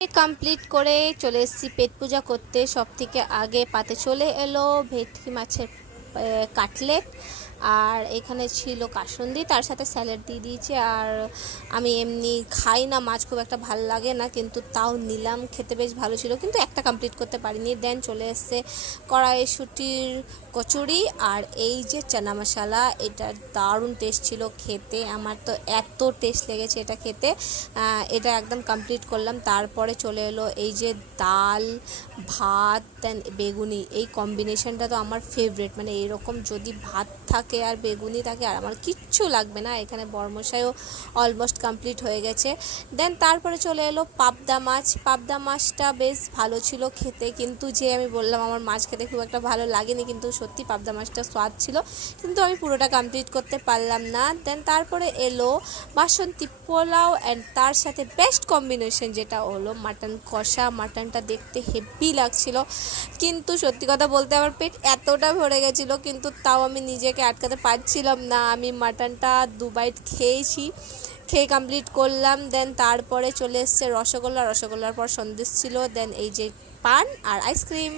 Complete করে চলে এসেছি পেট পূজা করতে। সব থেকে আগে পাতে চলে এলো ভেটকি মাছের কাটলেট, আর এখানে ছিল কাসুন্দি, তার সাথে স্যালাড দিয়ে দিয়েছি। আর আমি এমনি খাই না মাছ, খুব একটা ভালো লাগে না, কিন্তু তাও নিলাম, খেতে বেশ ভালো ছিল, কিন্তু একটা কমপ্লিট করতে পারিনি। দেন চলে এসছে কড়াইশুঁটির কচুরি, আর এই যে চানা মশলা, এটা দারুণ টেস্ট ছিল খেতে, আমার তো এত টেস্ট লেগেছে এটা খেতে। এটা একদম কমপ্লিট করলাম। তারপরে চলে এলো এই যে ডাল ভাত দেন বেগুনি, এই কম্বিনেশনটা তো আমার ফেভারিট, মানে এরকম যদি ভাত থাকে আর বেগুনি থাকে আর আমার কিচ্ছু লাগবে না। এখানে বরমশাইও অলমোস্ট কমপ্লিট হয়ে গেছে। দেন তারপরে চলে এলো পাবদা মাছ। পাবদা মাছটা বেশ ভালো ছিল খেতে, কিন্তু যে আমি বললাম আমার মাছ খেতে খুব একটা ভালো লাগেনি, কিন্তু সত্যি পাবদা মাছটা স্বাদ ছিল, কিন্তু আমি পুরোটা কমপ্লিট করতে পারলাম না। দেন তারপরে এলো বাসন্তী পোলাও, অ্যান্ড তার সাথে বেস্ট কম্বিনেশন যেটা হলো মাটন কষা। মাটনটা দেখতে হেভি লাগছিল, কিন্তু সত্যি কথা বলতে আমার পেট এতটা ভরে গেছিলো, কিন্তু তাও আমি নিজেকে আটকাতে পারছিলাম না। আমি মাটনটা 2 বাইট খেয়েছি, খেয়ে কমপ্লিট করলাম। দেন তারপরে চলে এসছে রসগোল্লা, রসগোল্লার পর সন্দেশ ছিল, দেন এই যে পান আর আইসক্রিম।